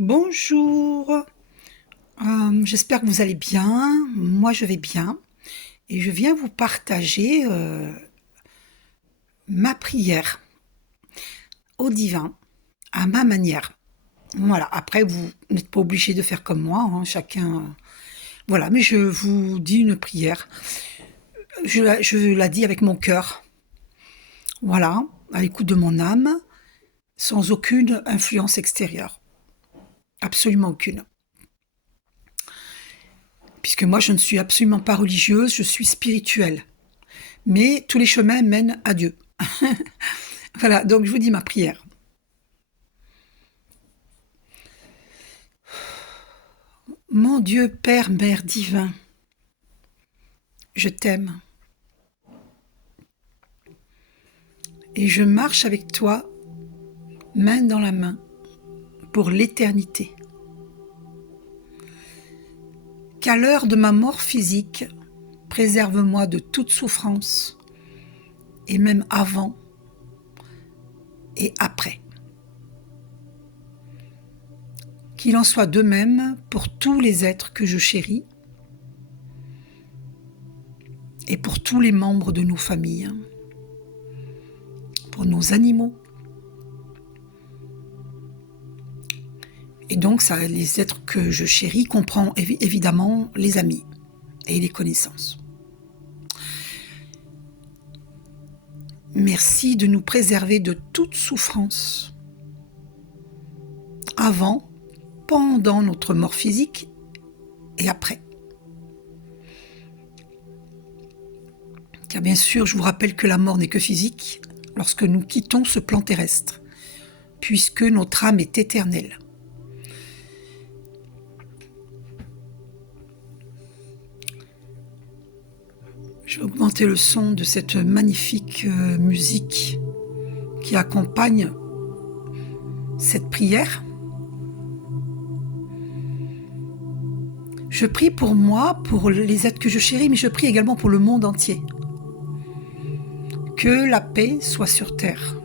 Bonjour, j'espère que vous allez bien. Moi, je vais bien et je viens vous partager ma prière au divin à ma manière. Voilà, après, vous n'êtes pas obligé de faire comme moi, hein, chacun. Voilà, mais je vous dis une prière. Je la dis avec mon cœur. Voilà, à l'écoute de mon âme, sans aucune influence extérieure. Absolument aucune. Puisque moi, je ne suis absolument pas religieuse, je suis spirituelle. Mais tous les chemins mènent à Dieu. Voilà, donc je vous dis ma prière. Mon Dieu, Père, Mère divin, je t'aime et je marche avec toi, main dans la main, pour l'éternité. Qu'à l'heure de ma mort physique, préserve-moi de toute souffrance, et même avant et après. Qu'il en soit de même pour tous les êtres que je chéris et pour tous les membres de nos familles, pour nos animaux. Et donc, ça, les êtres que je chéris comprend évidemment les amis et les connaissances. Merci de nous préserver de toute souffrance, avant, pendant notre mort physique et après. Car bien sûr, je vous rappelle que la mort n'est que physique lorsque nous quittons ce plan terrestre, puisque notre âme est éternelle. Je vais augmenter le son de cette magnifique musique qui accompagne cette prière. Je prie pour moi, pour les êtres que je chéris, mais je prie également pour le monde entier. Que la paix soit sur terre,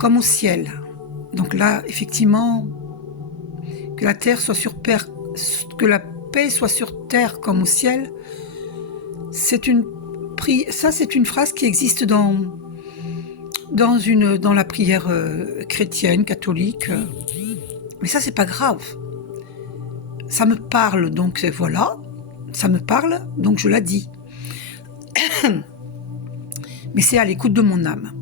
comme au ciel. Donc là, effectivement, que la terre soit sur terre, que la paix soit sur terre comme au ciel. C'est une phrase qui existe dans la prière chrétienne, catholique. Mais ça, c'est pas grave. Ça me parle, donc voilà. Ça me parle, donc je la dis. Mais c'est à l'écoute de mon âme.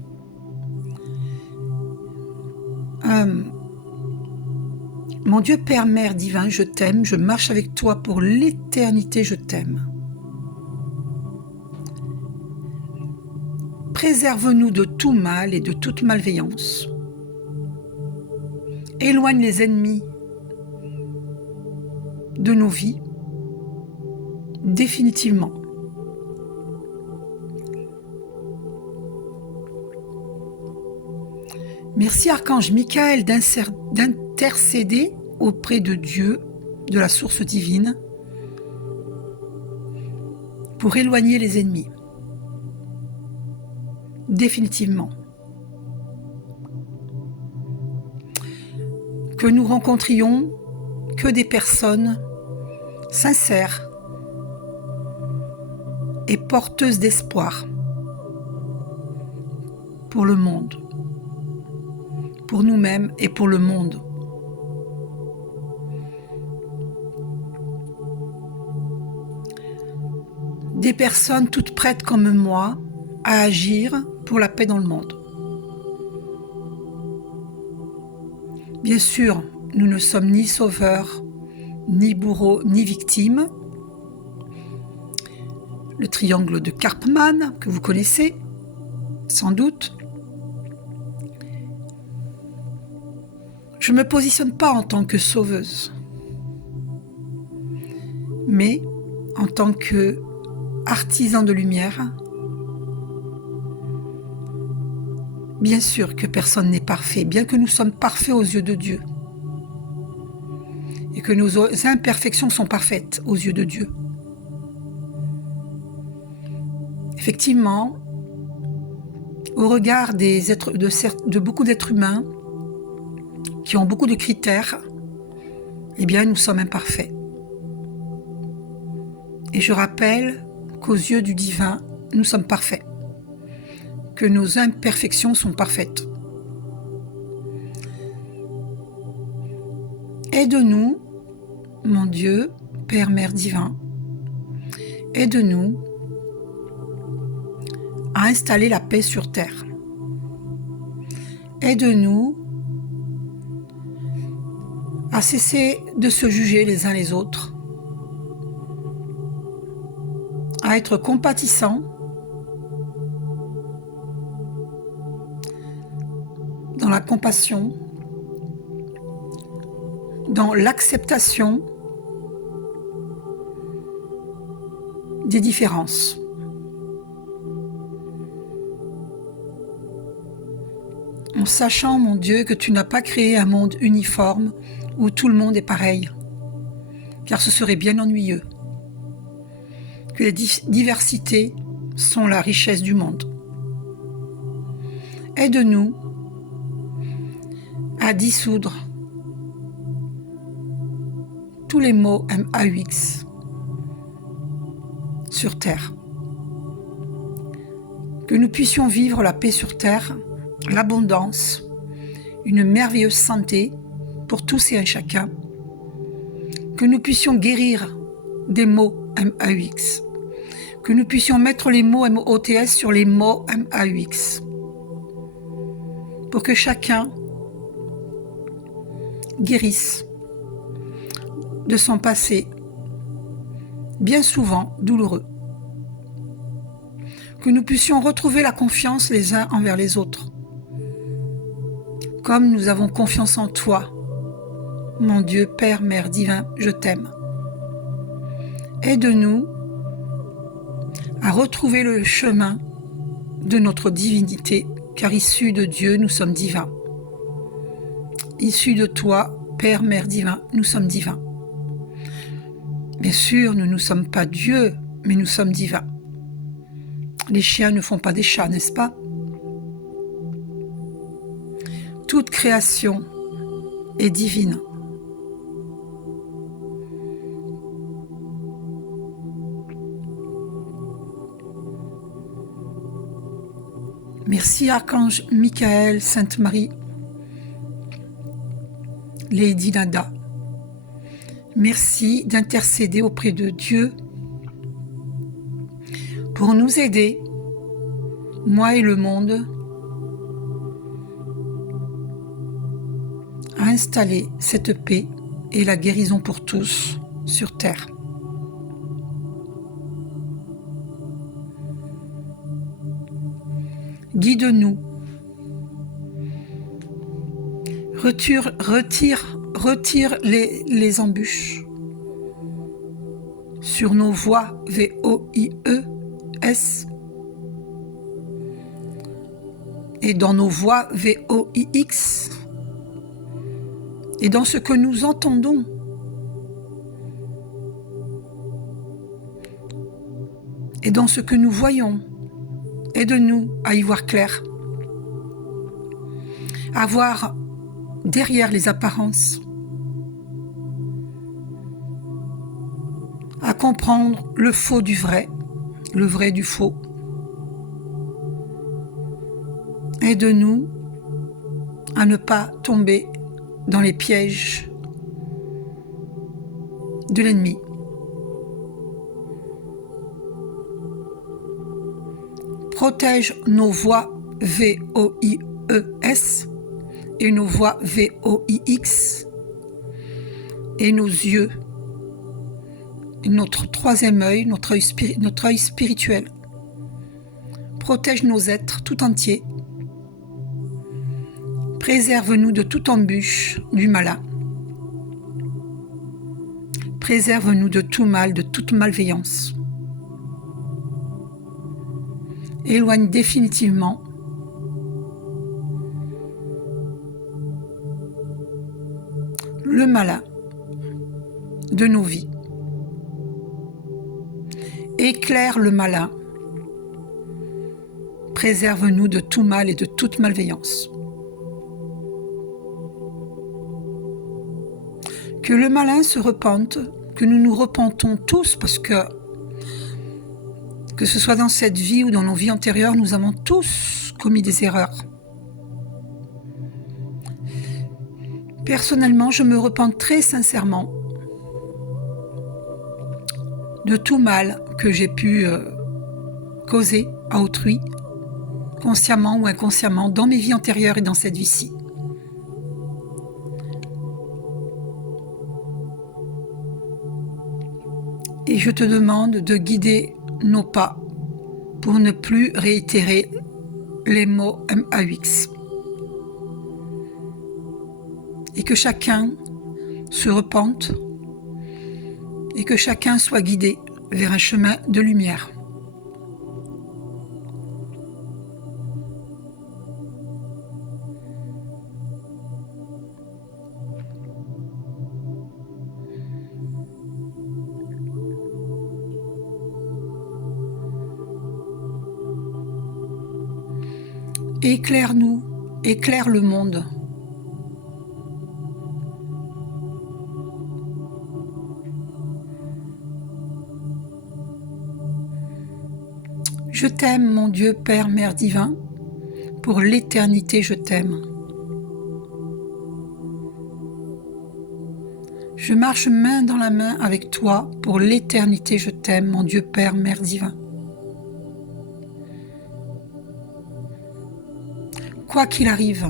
Mon Dieu, Père, Mère divin, je t'aime, je marche avec toi pour l'éternité, je t'aime. Préserve-nous de tout mal et de toute malveillance. Éloigne les ennemis de nos vies, définitivement. Merci Archange Michael d'intercéder auprès de Dieu, de la source divine, pour éloigner les ennemis. Définitivement. Que nous rencontrions que des personnes sincères et porteuses d'espoir pour le monde, pour nous-mêmes et pour le monde. Des personnes toutes prêtes comme moi à agir pour la paix dans le monde. Bien sûr, nous ne sommes ni sauveurs, ni bourreaux, ni victimes. Le triangle de Karpman, que vous connaissez, sans doute. Je ne me positionne pas en tant que sauveuse, mais en tant que artisan de lumière. Bien sûr que personne n'est parfait, bien que nous sommes parfaits aux yeux de Dieu, et que nos imperfections sont parfaites aux yeux de Dieu. Effectivement, au regard de beaucoup d'êtres humains, qui ont beaucoup de critères, eh bien, nous sommes imparfaits. Et je rappelle qu'aux yeux du divin, nous sommes parfaits, que nos imperfections sont parfaites. Aide-nous, mon Dieu, Père, Mère divin, aide-nous à installer la paix sur terre. Aide-nous à cesser de se juger les uns les autres, à être compatissants dans la compassion, dans l'acceptation des différences. En sachant, mon Dieu, que tu n'as pas créé un monde uniforme où tout le monde est pareil, car ce serait bien ennuyeux, que les diversités sont la richesse du monde. Aide-nous à dissoudre tous les mots MAUX sur Terre. Que nous puissions vivre la paix sur Terre, l'abondance, une merveilleuse santé pour tous et un chacun. Que nous puissions guérir des mots MAUX. Que nous puissions mettre les mots MOTS sur les mots MAUX. Pour que chacun guérisse de son passé, bien souvent douloureux. Que nous puissions retrouver la confiance les uns envers les autres. Comme nous avons confiance en toi, mon Dieu, Père, Mère divin, je t'aime. Aide-nous à retrouver le chemin de notre divinité, car issus de Dieu, nous sommes divins. Issus de toi, Père, Mère divin, nous sommes divins. Bien sûr, nous ne sommes pas Dieu, mais nous sommes divins. Les chiens ne font pas des chats, n'est-ce pas? Toute création est divine. Merci Archange Michael, Sainte Marie, Lady Nada. Merci d'intercéder auprès de Dieu pour nous aider, moi et le monde, à installer cette paix et la guérison pour tous sur Terre. Guide-nous. Retire les embûches sur nos voies VOIES et dans nos voies VOIX et dans ce que nous entendons. Et dans ce que nous voyons. Aide-nous à y voir clair, à voir derrière les apparences, à comprendre le faux du vrai, le vrai du faux. Aide-nous à ne pas tomber dans les pièges de l'ennemi. Protège nos voies VOIES et nos voies VOIX et nos yeux, notre troisième œil, notre œil spirituel. Protège nos êtres tout entiers. Préserve-nous de toute embûche du malin. Préserve-nous de tout mal, de toute malveillance. Éloigne définitivement le malin de nos vies. Éclaire le malin. Préserve-nous de tout mal et de toute malveillance. Que le malin se repente, que nous nous repentons tous, parce que ce soit dans cette vie ou dans nos vies antérieures, nous avons tous commis des erreurs. Personnellement, je me repens très sincèrement de tout mal que j'ai pu causer à autrui, consciemment ou inconsciemment, dans mes vies antérieures et dans cette vie-ci. Et je te demande de guider nos pas pour ne plus réitérer les mots MAUX. Et que chacun se repente et que chacun soit guidé vers un chemin de lumière. Éclaire-nous, éclaire le monde. Je t'aime, mon Dieu, Père, Mère divin, pour l'éternité je t'aime. Je marche main dans la main avec toi, pour l'éternité je t'aime, mon Dieu, Père, Mère divin. Quoi qu'il arrive,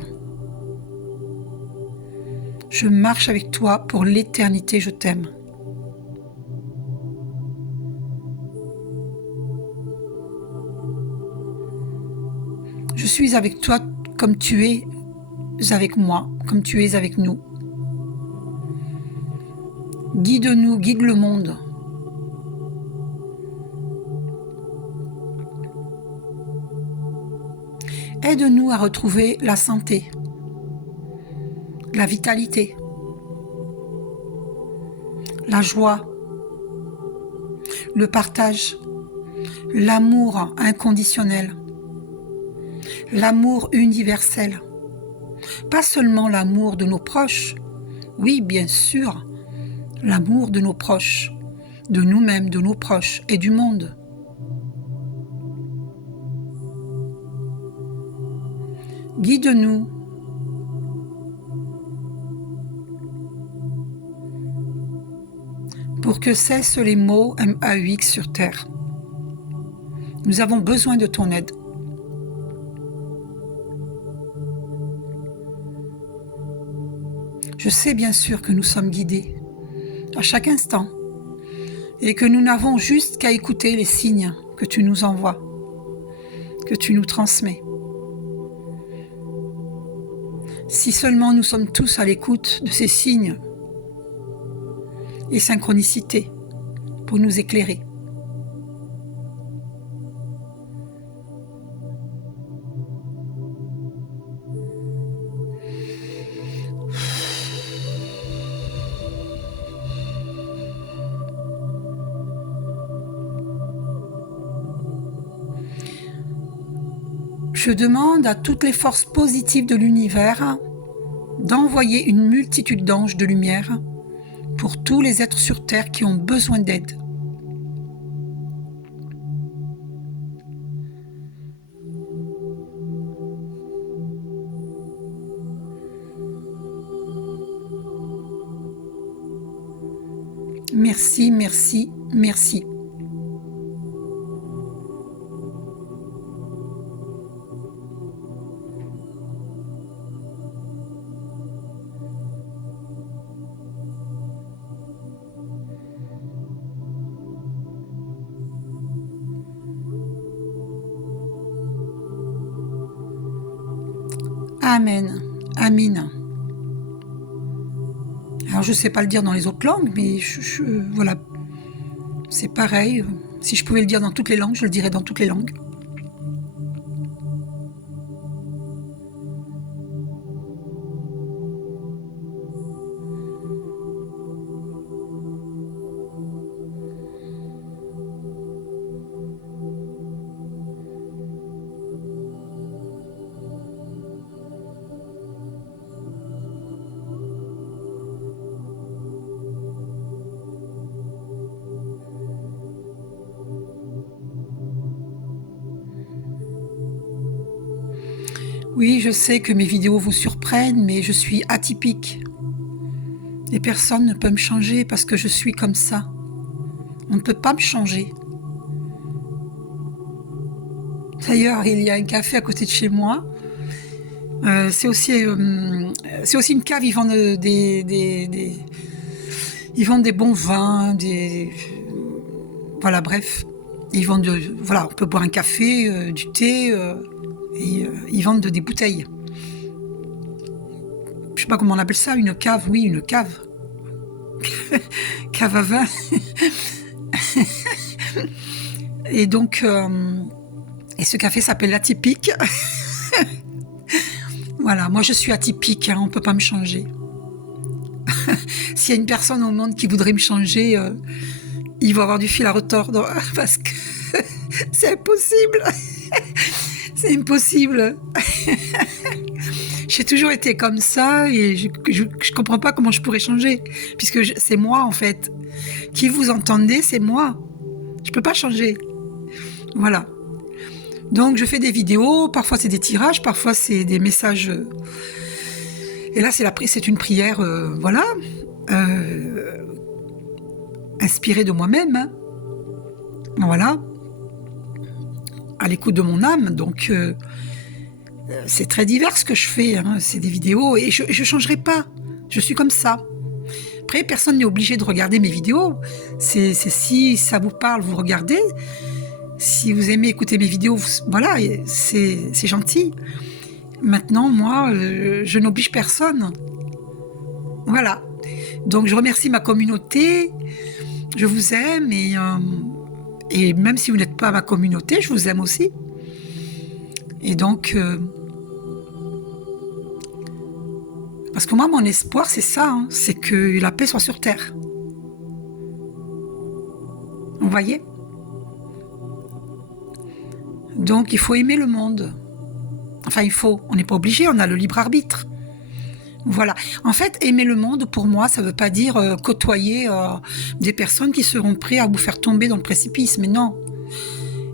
je marche avec toi, pour l'éternité je t'aime. Je suis avec toi comme tu es avec moi, comme tu es avec nous. Guide-nous, guide le monde. Aide-nous à retrouver la santé, la vitalité, la joie, le partage, l'amour inconditionnel, l'amour universel. Pas seulement l'amour de nos proches, oui, bien sûr, l'amour de nos proches, de nous-mêmes, de nos proches et du monde. Guide-nous. Pour que cessent les mots MAUX sur Terre. Nous avons besoin de ton aide. Je sais bien sûr que nous sommes guidés à chaque instant et que nous n'avons juste qu'à écouter les signes que tu nous envoies, que tu nous transmets. Si seulement nous sommes tous à l'écoute de ces signes et synchronicités pour nous éclairer. Je demande à toutes les forces positives de l'univers d'envoyer une multitude d'anges de lumière pour tous les êtres sur Terre qui ont besoin d'aide. Merci, merci, merci. Amen. Amin. Alors je ne sais pas le dire dans les autres langues, mais voilà, c'est pareil. Si je pouvais le dire dans toutes les langues, je le dirais dans toutes les langues. Oui, je sais que mes vidéos vous surprennent, mais je suis atypique. Et personne ne peut me changer parce que je suis comme ça. On ne peut pas me changer. D'ailleurs, il y a un café à côté de chez moi. C'est aussi une cave. Ils vendent ils vendent des bons vins, voilà, bref. Ils vendent, voilà, on peut boire un café, du thé, et ils vendent des bouteilles. Je sais pas comment on appelle ça, une cave, oui, une cave. Cave à vin. Et donc, et ce café s'appelle l'Atypique. Voilà, moi je suis atypique, hein, on peut pas me changer. S'il y a une personne au monde qui voudrait me changer, il va avoir du fil à retordre parce que c'est impossible. C'est impossible. J'ai toujours été comme ça et je comprends pas comment je pourrais changer puisque c'est moi en fait. Qui vous entendez, c'est moi. Je peux pas changer. Voilà. Donc je fais des vidéos, parfois c'est des tirages, parfois c'est des messages. Et là c'est une prière, voilà, inspirée de moi-même. Hein. Voilà. À l'écoute de mon âme. Donc c'est très divers ce que je fais. Hein. C'est des vidéos et je changerai pas. Je suis comme ça. Après, personne n'est obligé de regarder mes vidéos. C'est si ça vous parle, vous regardez. Si vous aimez écouter mes vidéos, voilà, c'est gentil. Maintenant, moi, je n'oblige personne. Voilà. Donc, je remercie ma communauté. Je vous aime et même si vous n'êtes pas ma communauté, je vous aime aussi. Et donc, parce que moi, mon espoir, c'est ça, hein, c'est que la paix soit sur Terre. Vous voyez ? Donc, il faut aimer le monde. Enfin, on n'est pas obligé, on a le libre arbitre. Voilà. En fait, aimer le monde, pour moi, ça ne veut pas dire côtoyer des personnes qui seront prêtes à vous faire tomber dans le précipice. Mais non.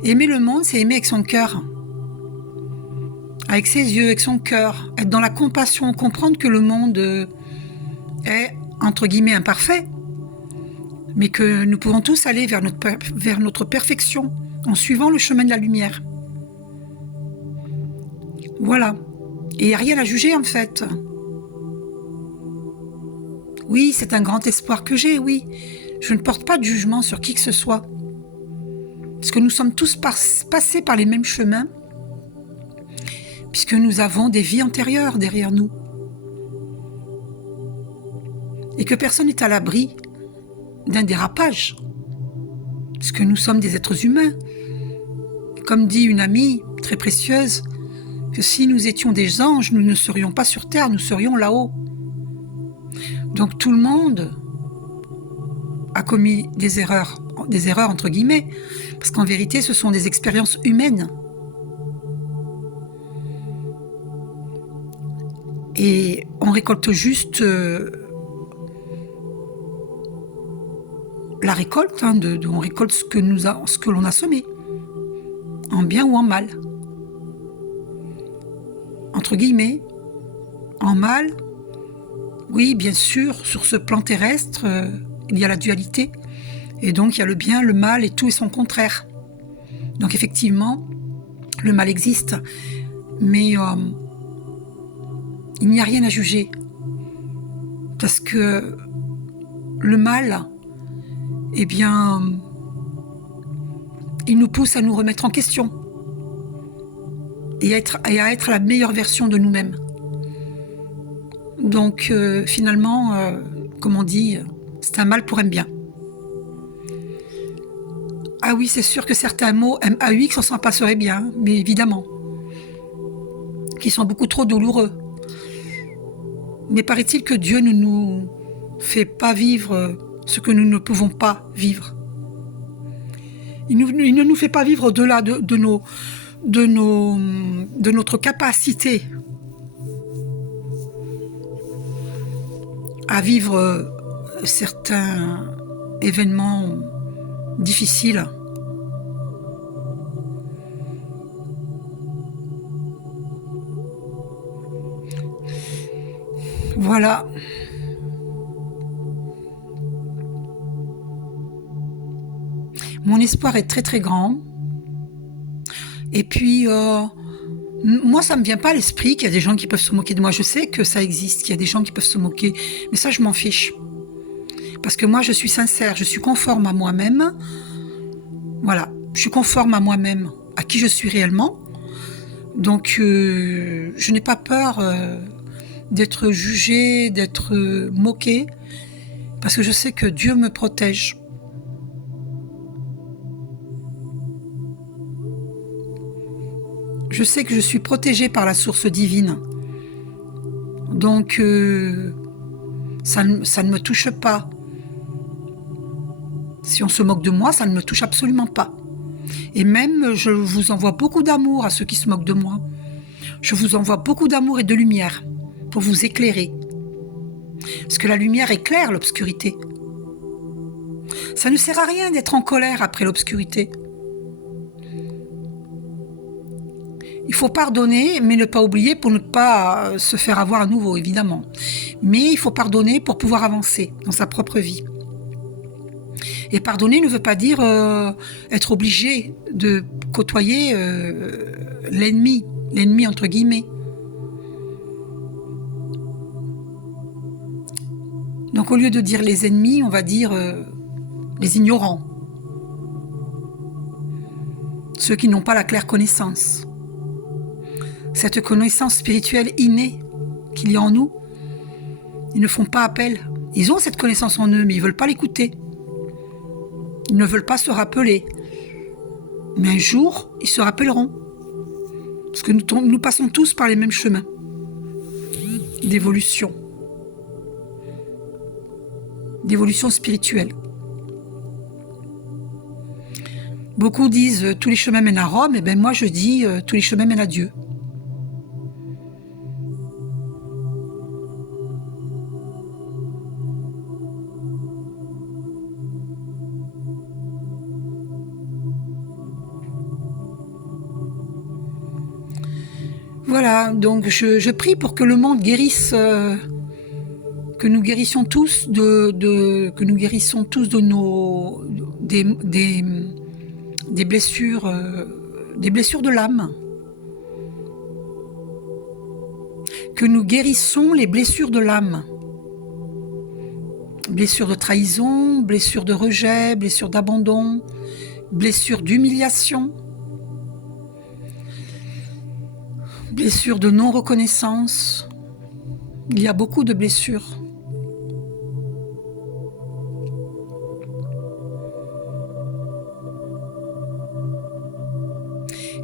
Aimer le monde, c'est aimer avec son cœur. Avec ses yeux, avec son cœur. Être dans la compassion, comprendre que le monde est, entre guillemets, imparfait. Mais que nous pouvons tous aller vers notre perfection en suivant le chemin de la lumière. Voilà. Et il n'y a rien à juger, en fait. Oui, c'est un grand espoir que j'ai, oui. Je ne porte pas de jugement sur qui que ce soit. Parce que nous sommes tous passés par les mêmes chemins, puisque nous avons des vies antérieures derrière nous. Et que personne n'est à l'abri d'un dérapage. Parce que nous sommes des êtres humains. Comme dit une amie très précieuse, que si nous étions des anges, nous ne serions pas sur Terre, nous serions là-haut. Donc tout le monde a commis des erreurs entre guillemets, parce qu'en vérité, ce sont des expériences humaines. Et on récolte juste la récolte, hein, on récolte ce que l'on a semé, en bien ou en mal. Entre guillemets, en mal, oui, bien sûr, sur ce plan terrestre, il y a la dualité. Et donc, il y a le bien, le mal et tout et son contraire. Donc, effectivement, le mal existe. Mais il n'y a rien à juger. Parce que le mal, eh bien, il nous pousse à nous remettre en question. Et à être la meilleure version de nous-mêmes. Donc, finalement, comme on dit, c'est un mal pour un bien. Ah oui, c'est sûr que certains mots MAUX, on s'en passerait bien, mais évidemment, qui sont beaucoup trop douloureux. Mais paraît-il que Dieu ne nous fait pas vivre ce que nous ne pouvons pas vivre. Il ne nous fait pas vivre au-delà de notre capacité à vivre certains événements difficiles. Voilà. Mon espoir est très très grand. Et puis, moi, ça me vient pas à l'esprit qu'il y a des gens qui peuvent se moquer de moi. Je sais que ça existe, qu'il y a des gens qui peuvent se moquer. Mais ça, je m'en fiche. Parce que moi, je suis sincère, je suis conforme à moi-même. Voilà, je suis conforme à moi-même, à qui je suis réellement. Donc, je n'ai pas peur d'être jugée, d'être moquée, parce que je sais que Dieu me protège. Je sais que je suis protégée par la source divine. Donc, ça ne me touche pas. Si on se moque de moi, ça ne me touche absolument pas. Et même, je vous envoie beaucoup d'amour à ceux qui se moquent de moi. Je vous envoie beaucoup d'amour et de lumière pour vous éclairer. Parce que la lumière éclaire l'obscurité. Ça ne sert à rien d'être en colère après l'obscurité. Il faut pardonner, mais ne pas oublier pour ne pas se faire avoir à nouveau, évidemment. Mais il faut pardonner pour pouvoir avancer dans sa propre vie. Et pardonner ne veut pas dire être obligé de côtoyer l'ennemi entre guillemets. Donc au lieu de dire les ennemis, on va dire les ignorants. Ceux qui n'ont pas la claire connaissance. Cette connaissance spirituelle innée qu'il y a en nous, ils ne font pas appel. Ils ont cette connaissance en eux, mais ils ne veulent pas l'écouter. Ils ne veulent pas se rappeler. Mais un jour, ils se rappelleront. Parce que nous passons tous par les mêmes chemins d'évolution. D'évolution spirituelle. Beaucoup disent tous les chemins mènent à Rome, et bien moi je dis tous les chemins mènent à Dieu. Voilà, donc je prie pour que le monde guérisse, que nous guérissions tous que nous guérissons tous de nos des blessures de l'âme. Que nous guérissons les blessures de l'âme. Blessures de trahison, blessures de rejet, blessures d'abandon, blessures d'humiliation, blessures de non-reconnaissance. Il y a beaucoup de blessures.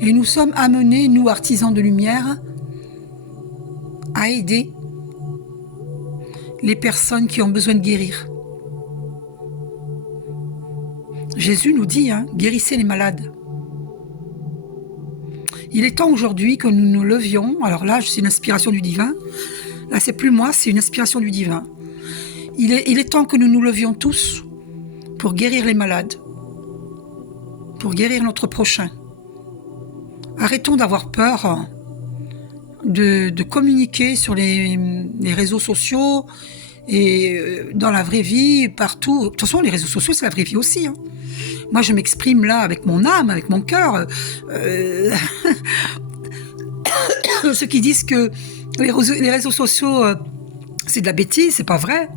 Et nous sommes amenés, nous artisans de lumière, à aider les personnes qui ont besoin de guérir. Jésus nous dit, guérissez les malades. Il est temps aujourd'hui que nous nous levions. Alors là, c'est une inspiration du divin. Là, c'est plus moi, c'est une inspiration du divin. Il est temps que nous nous levions tous pour guérir les malades, pour guérir notre prochain. Arrêtons d'avoir peur de communiquer sur les réseaux sociaux et dans la vraie vie, partout. De toute façon, les réseaux sociaux, c'est la vraie vie aussi. Moi, je m'exprime là avec mon âme, avec mon cœur. Ceux qui disent que les réseaux sociaux, c'est de la bêtise, c'est pas vrai.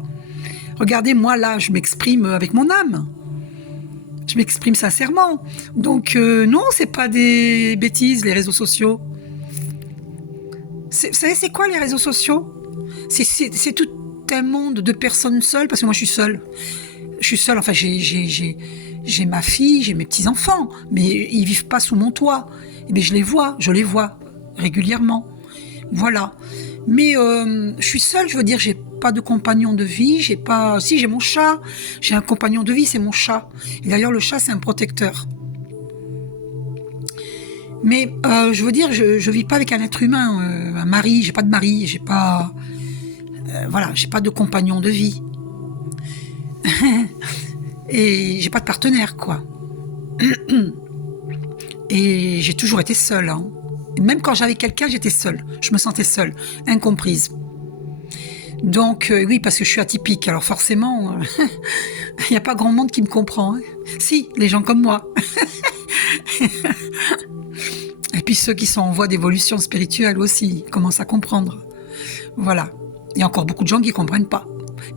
Regardez, moi là, je m'exprime avec mon âme. Je m'exprime sincèrement. Donc non, c'est pas des bêtises, les réseaux sociaux. Vous savez, c'est quoi les réseaux sociaux ? C'est tout un monde de personnes seules, parce que moi je suis seule. Je suis seule, enfin j'ai ma fille, j'ai mes petits-enfants, mais ils vivent pas sous mon toit. Et bien je les vois régulièrement. Voilà. Mais je suis seule, je veux dire, j'ai pas de compagnon de vie, si, j'ai mon chat, j'ai un compagnon de vie, c'est mon chat. Et d'ailleurs, le chat, c'est un protecteur. Mais je veux dire, je vis pas avec un être humain, un mari, j'ai pas de mari, j'ai pas de compagnon de vie. Et j'ai pas de partenaire, quoi. Et j'ai toujours été seule. Et même quand j'avais quelqu'un, j'étais seule. Je me sentais seule, incomprise. Donc, oui, parce que je suis atypique, alors forcément, il n'y a pas grand monde qui me comprend. Hein. Si, les gens comme moi. Et puis ceux qui sont en voie d'évolution spirituelle aussi commencent à comprendre. Voilà. Il y a encore beaucoup de gens qui ne comprennent pas.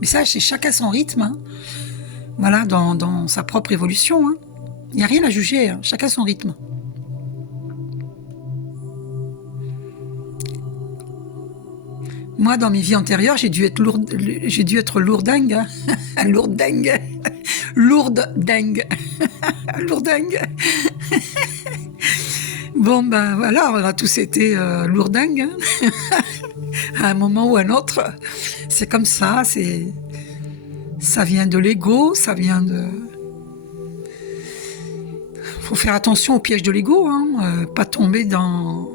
Mais ça, c'est chacun son rythme. Hein. Voilà, dans sa propre évolution. Hein. Il n'y a rien à juger, hein. Chacun son rythme. Moi, dans mes vies antérieures, j'ai dû être lourdingue. Hein. Lourdingue. Lourdingue. Lourdingue. Bon, ben voilà, on a tous été lourdingues. Hein. À un moment ou à un autre. C'est comme ça, ça vient de l'ego, ça vient de... Faut faire attention au piège de l'ego, hein, pas tomber dans...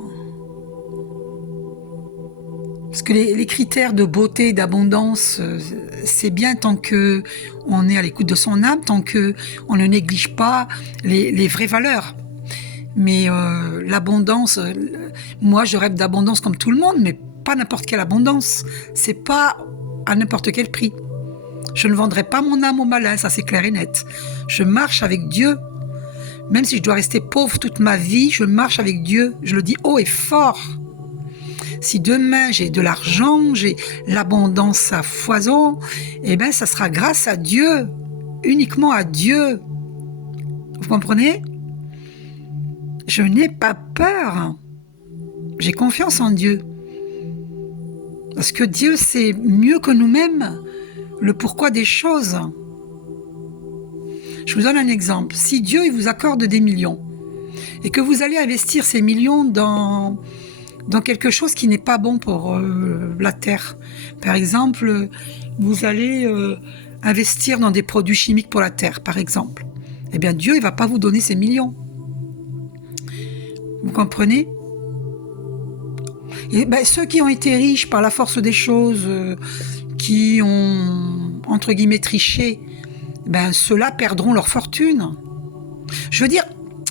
Parce que les critères de beauté, d'abondance, c'est bien tant que on est à l'écoute de son âme, tant que on ne néglige pas les vraies valeurs. Mais l'abondance, moi je rêve d'abondance comme tout le monde, mais pas n'importe quelle abondance. C'est pas à n'importe quel prix. Je ne vendrai pas mon âme au malin, ça c'est clair et net. Je marche avec Dieu. Même si je dois rester pauvre toute ma vie, je marche avec Dieu. Je le dis haut et fort. Si demain j'ai de l'argent, j'ai l'abondance à foison, eh ben ça sera grâce à Dieu, uniquement à Dieu. Vous comprenez ? Je n'ai pas peur. J'ai confiance en Dieu. Parce que Dieu sait mieux que nous-mêmes le pourquoi des choses. Je vous donne un exemple. Si Dieu il vous accorde des millions et que vous allez investir ces millions dans quelque chose qui n'est pas bon pour la terre. Par exemple, vous allez investir dans des produits chimiques pour la terre, par exemple. Eh bien, Dieu, il ne va pas vous donner ces millions. Vous comprenez ? Et ben, ceux qui ont été riches par la force des choses, qui ont, entre guillemets, triché, ben, ceux-là perdront leur fortune. Je veux dire,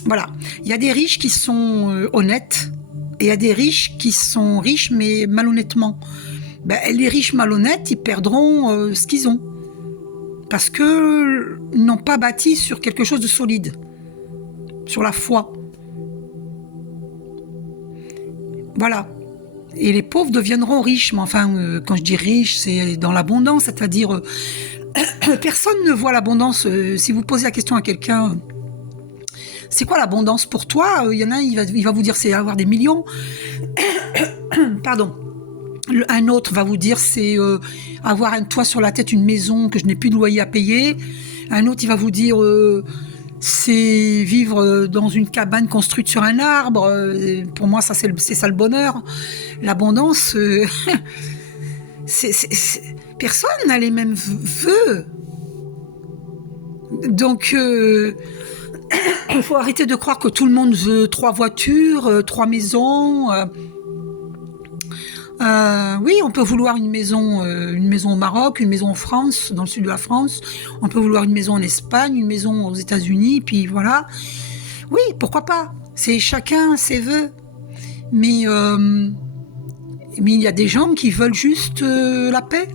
voilà, il y a des riches qui sont honnêtes, et il y a des riches qui sont riches, mais malhonnêtement. Ben, les riches malhonnêtes, ils perdront ce qu'ils ont. Parce qu'ils n'ont pas bâti sur quelque chose de solide. Sur la foi. Voilà. Et les pauvres deviendront riches. Mais enfin, quand je dis riches, c'est dans l'abondance. C'est-à-dire, personne ne voit l'abondance. Si vous posez la question à quelqu'un... C'est quoi l'abondance pour toi ? Il y en a un, il va vous dire c'est avoir des millions. Pardon. Un autre va vous dire c'est avoir un toit sur la tête, une maison, que je n'ai plus de loyer à payer. Un autre, il va vous dire c'est vivre dans une cabane construite sur un arbre. Pour moi, ça c'est ça le bonheur. L'abondance, personne n'a les mêmes vœux. Donc... il faut arrêter de croire que tout le monde veut 3 voitures, 3 maisons. Oui, on peut vouloir une maison au Maroc, une maison en France, dans le sud de la France. On peut vouloir une maison en Espagne, une maison aux États-Unis, puis voilà. Oui, pourquoi pas ? C'est chacun ses vœux. Mais il y a des gens qui veulent juste la paix.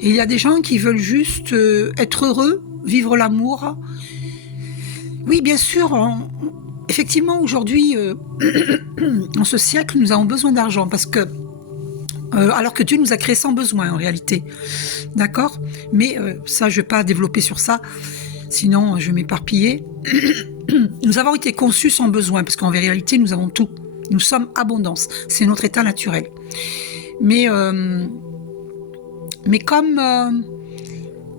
Et il y a des gens qui veulent juste être heureux, vivre l'amour. Oui, bien sûr, effectivement, aujourd'hui, en ce siècle, nous avons besoin d'argent, parce que, alors que Dieu nous a créés sans besoin, en réalité. D'accord ? Mais ça, je ne vais pas développer sur ça, sinon je vais m'éparpiller. Nous avons été conçus sans besoin, parce qu'en réalité, nous avons tout. Nous sommes abondance, c'est notre état naturel. Mais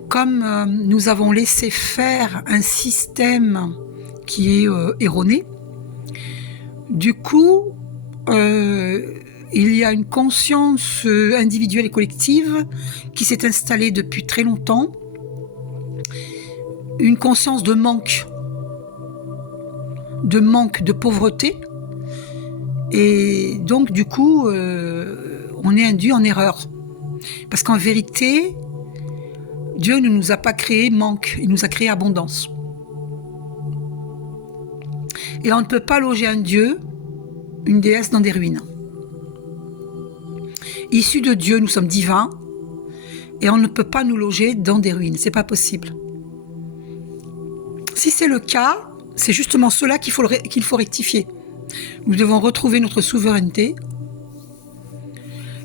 comme nous avons laissé faire un système qui est erroné, du coup, il y a une conscience individuelle et collective qui s'est installée depuis très longtemps, une conscience de manque, de pauvreté, et donc du coup, on est induit en erreur. Parce qu'en vérité, Dieu ne nous a pas créé manque, il nous a créé abondance. Et on ne peut pas loger un Dieu, une déesse dans des ruines. Issus de Dieu, nous sommes divins, et on ne peut pas nous loger dans des ruines, c'est pas possible. Si c'est le cas, c'est justement cela qu'il faut rectifier. Nous devons retrouver notre souveraineté.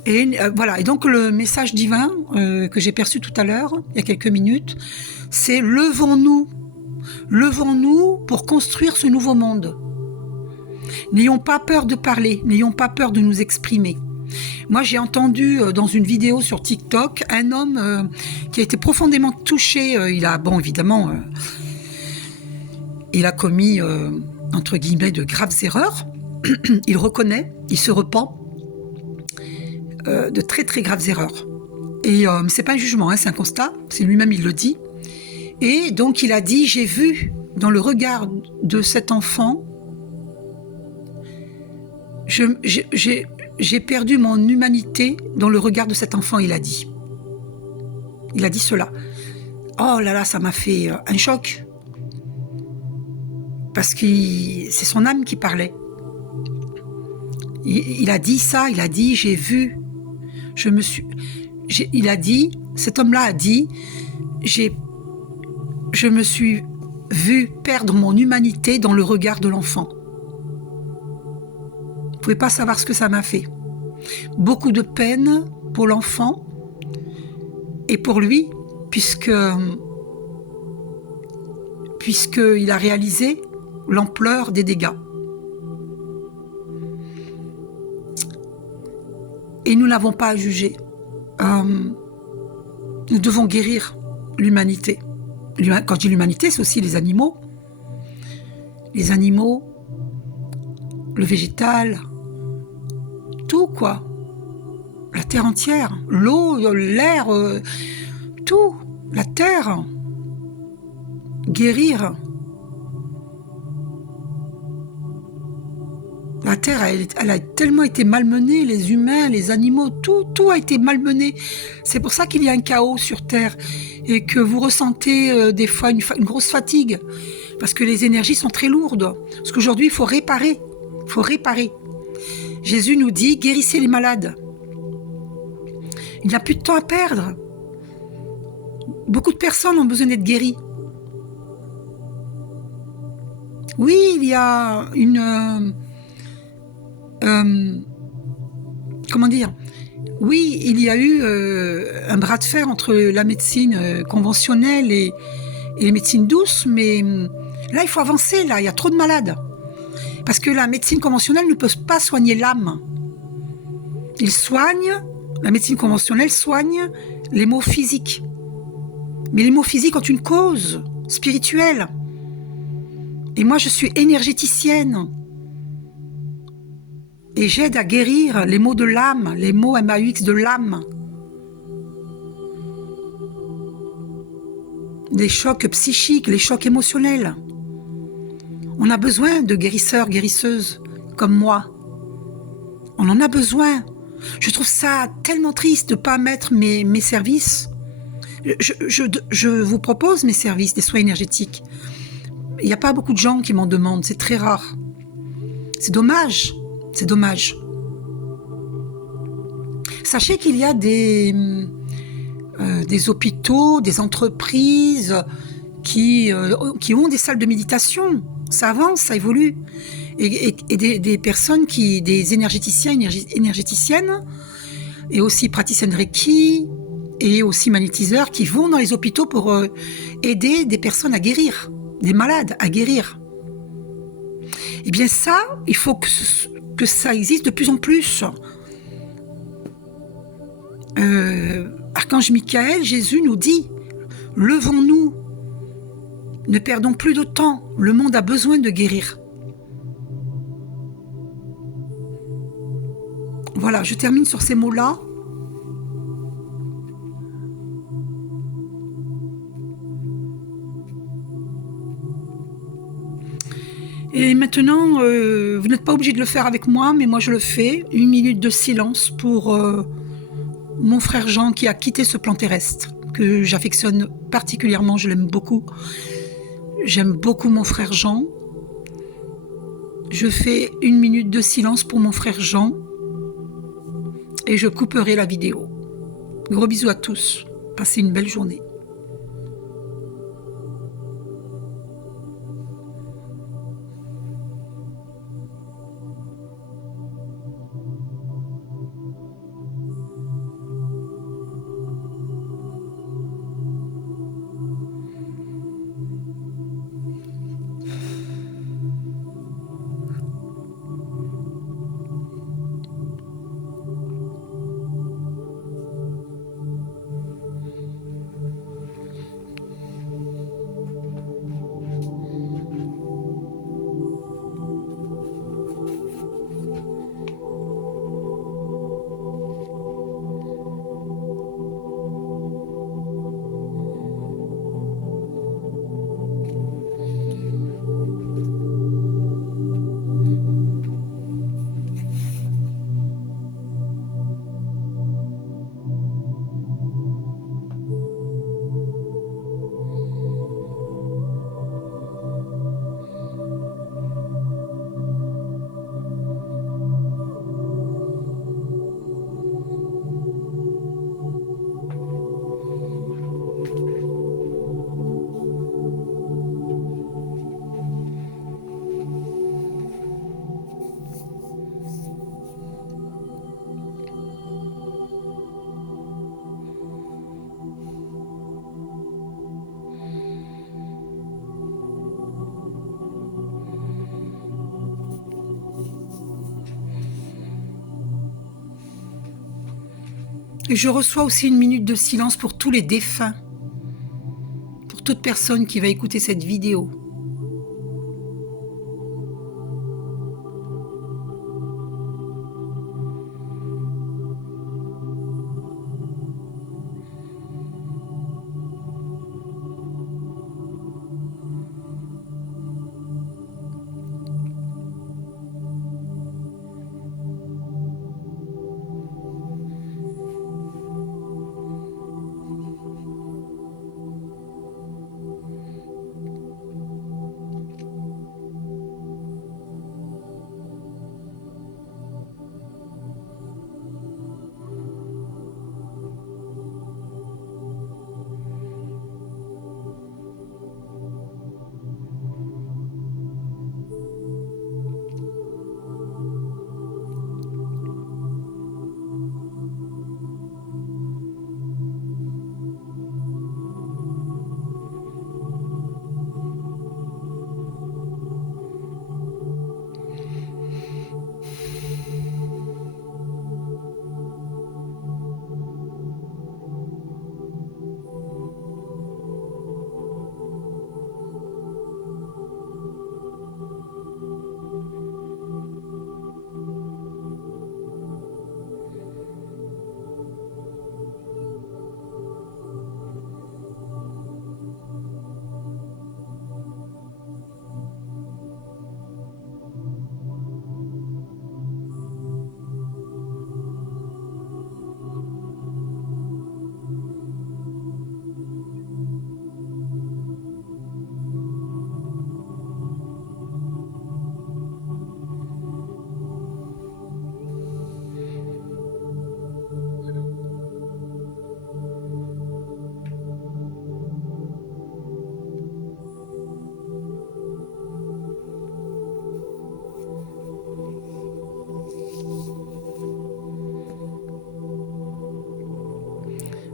Et voilà. Et donc le message divin que j'ai perçu tout à l'heure, il y a quelques minutes, c'est levons-nous. Levons-nous pour construire ce nouveau monde. N'ayons pas peur de parler, n'ayons pas peur de nous exprimer. Moi, j'ai entendu dans une vidéo sur TikTok un homme qui a été profondément touché. Il a, bon, évidemment, il a commis, entre guillemets, de graves erreurs. Il reconnaît, il se repent de très très graves erreurs. Et c'est pas un jugement, hein, c'est un constat, c'est lui-même, il le dit. Et donc il a dit, j'ai vu dans le regard de cet enfant, j'ai perdu mon humanité dans le regard de cet enfant, il a dit. Il a dit cela. Oh là là, ça m'a fait un choc. Parce que c'est son âme qui parlait. Il a dit ça, il a dit, j'ai vu, il a dit, cet homme-là a dit, je me suis vu perdre mon humanité dans le regard de l'enfant. Vous ne pouvez pas savoir ce que ça m'a fait. Beaucoup de peine pour l'enfant et pour lui, puisqu'il a réalisé l'ampleur des dégâts. Et nous n'avons pas à juger. Nous devons guérir l'humanité. Quand je dis l'humanité, c'est aussi les animaux. Les animaux, le végétal, tout quoi. La terre entière, l'eau, l'air, tout, la terre. Guérir. La terre, elle a tellement été malmenée, les humains, les animaux, tout a été malmené. C'est pour ça qu'il y a un chaos sur Terre et que vous ressentez des fois une grosse fatigue parce que les énergies sont très lourdes. Parce qu'aujourd'hui, il faut réparer. Il faut réparer. Jésus nous dit, guérissez les malades. Il n'y a plus de temps à perdre. Beaucoup de personnes ont besoin d'être guéries. Oui, il y a une... comment dire ? Oui, il y a eu un bras de fer entre la médecine conventionnelle et les médecines douces, mais là, il faut avancer, là, il y a trop de malades. Parce que la médecine conventionnelle ne peut pas soigner l'âme. La médecine conventionnelle soigne les maux physiques. Mais les maux physiques ont une cause spirituelle. Et moi, je suis énergéticienne. Et j'aide à guérir les maux de l'âme, les maux MAUX de l'âme. Les chocs psychiques, les chocs émotionnels. On a besoin de guérisseurs, guérisseuses comme moi. On en a besoin. Je trouve ça tellement triste de ne pas mettre mes services. Je vous propose mes services, des soins énergétiques. Il n'y a pas beaucoup de gens qui m'en demandent, c'est très rare. C'est dommage. C'est dommage. Sachez qu'il y a des hôpitaux, des entreprises qui ont des salles de méditation. Ça avance, ça évolue. Et des personnes des énergéticiens, énergéticiennes, et aussi praticiennes de Reiki, et aussi magnétiseurs qui vont dans les hôpitaux pour aider des personnes à guérir, des malades à guérir. Eh bien ça, il faut que ça existe de plus en plus. Archange Michael, Jésus nous dit, levons-nous, ne perdons plus de temps, le monde a besoin de guérir. Voilà, je termine sur ces mots-là. Et maintenant, vous n'êtes pas obligé de le faire avec moi, mais moi je le fais. 1 minute de silence pour mon frère Jean qui a quitté ce plan terrestre, que j'affectionne particulièrement, je l'aime beaucoup. J'aime beaucoup mon frère Jean. Je fais 1 minute de silence pour mon frère Jean et je couperai la vidéo. Gros bisous à tous. Passez une belle journée. Et je reçois aussi une minute de silence pour tous les défunts, pour toute personne qui va écouter cette vidéo.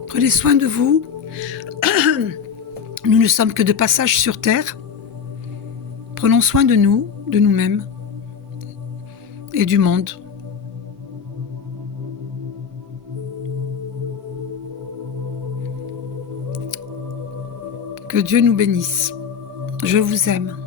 Prenez soin de vous. Nous ne sommes que de passage sur Terre. Prenons soin de nous, de nous-mêmes et du monde. Que Dieu nous bénisse. Je vous aime.